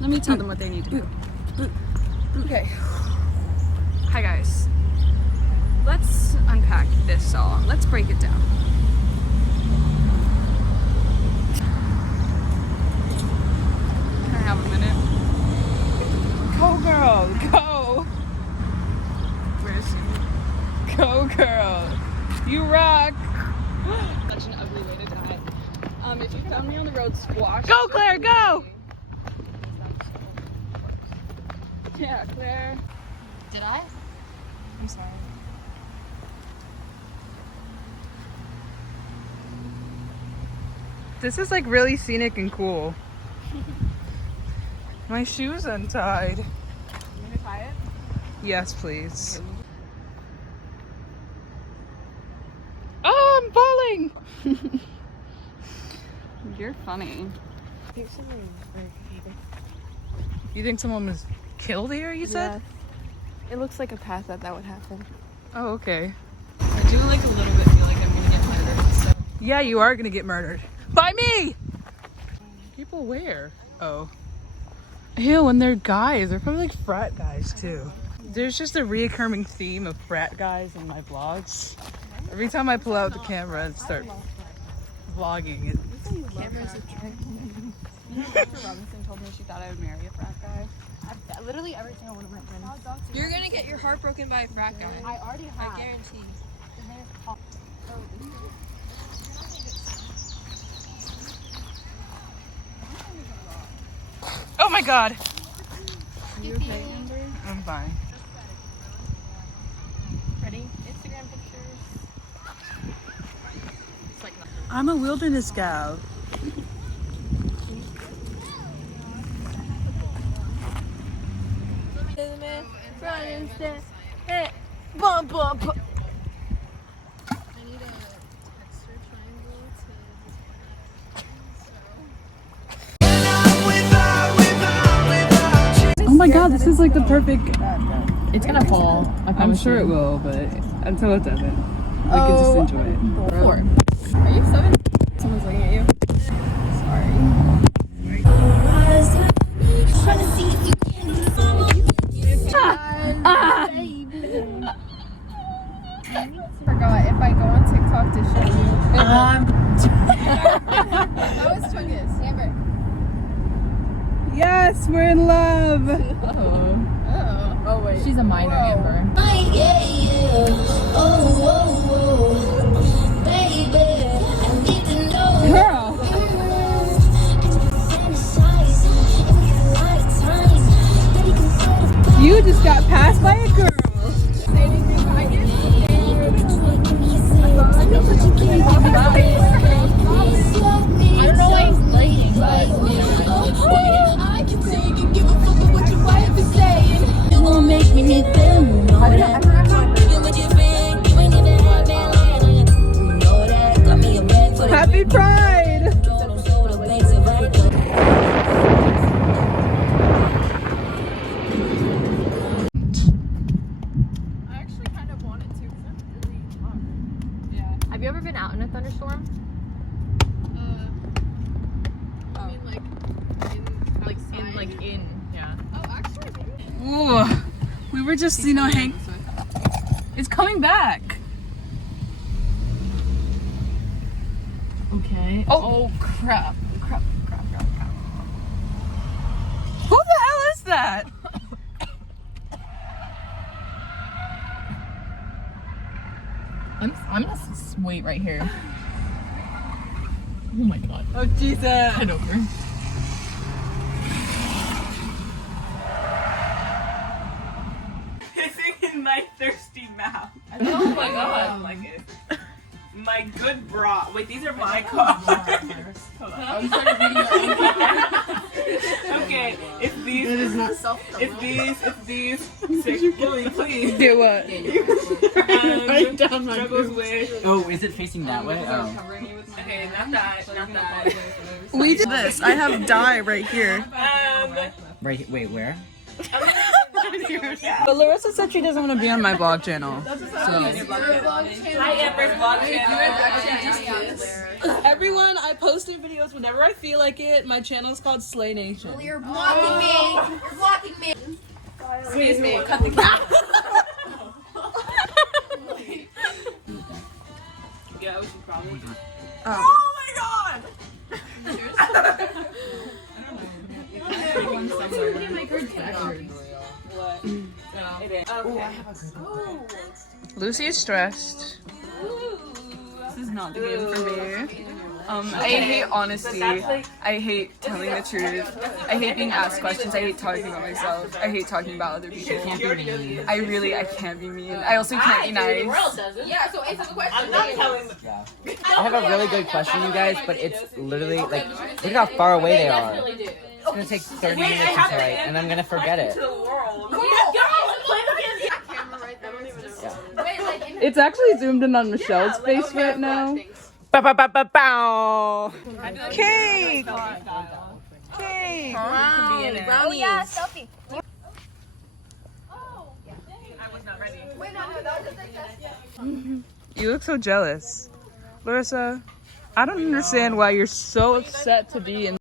Let me tell them what they need to do. Okay. Hi guys. Let's unpack this song. Let's break it down. Can I have a minute? Go, girl. Go. Where is she? Go, girl. You rock. Such an ugly way to die. If you found me on the road, squash. Go, Claire, go. Yeah, Claire. Did I? I'm sorry. This is like really scenic and cool. My shoe's untied. You want to tie it? Yes, please. Oh, I'm falling. You're funny. You think someone was killed here, you said? It looks like a path that would happen. Oh, okay. I do like a little bit feel like I'm gonna get murdered, so. Yeah, you are gonna get murdered. By me! People where? Oh. Ew, and they're guys. They're probably like frat guys too. There's just a reoccurring theme of frat guys in my vlogs. Every time I pull out the camera and start vlogging it. Cameras are trying. Dr. Robinson told me she thought I would marry a frat guy. Literally every single one of my friends. You're gonna get your heart broken by a frat guy. I already have. I guarantee. His name is Paul. Oh my god! Are you okay, Amber? I'm fine. Ready? Instagram pictures. It's like nothing. I'm a wilderness gal. Bump, bump. I need a texture triangle Oh my god, this is like the perfect. It's gonna fall. I'm sure it will, but until it doesn't, we can just enjoy it. 4. Are you 7? Someone's looking at you. Forgot if I go on TikTok to show you. That was Chungus. Amber. Yes, we're in love. Oh wait. She's a minor, Amber. Girl. You just got passed by a girl. I don't know why he's lighting, but I can say you can give a fuck with what your wife is saying. You won't make me need them. You know that. Happy Pride. I actually kind of wanted to because I'm really hot. Yeah. have you ever been out in a thunderstorm? I mean In, yeah. Oh, actually, maybe. Ooh, we were just, hang. It's coming back. Okay. Oh crap. Crap. Who the hell is that? I'm gonna wait right here. Oh my god. Oh Jesus! Head over. Pissing in my thirsty mouth. Oh my god. Like it. My good bra. Wait, these are my cards. Hold on. Okay, if these, Gilly, please. Do what? Write down my struggles with. Oh, is it facing that way? Oh. Okay, not that. We did this. I have dye right here. Right, wait, where? But Larissa said she doesn't want to be on my vlog channel. So. Hi, Amber's vlog channel. Everyone, I post new videos whenever I feel like it. My channel is called Slay Nation. You're blocking me. You're blocking me. Excuse me, cut the cap. Yeah, we should probably. Oh my god! Lucy is stressed. This is not the game for me. I hate honesty. I hate telling the truth. I hate being asked questions. I hate talking about myself. I hate talking about other people. I can't be mean. I also can't be nice. Yeah, so answer the question. I'm not telling I have a really good question, you guys, but it's literally like, look at how far away they are. It's gonna take 30 minutes to say, and I'm gonna forget it. It's actually zoomed in on Michelle's face right now. Bow. Cake! Cake! Oh yeah, selfie. You look so jealous. Larissa, I don't understand why you're so upset to be in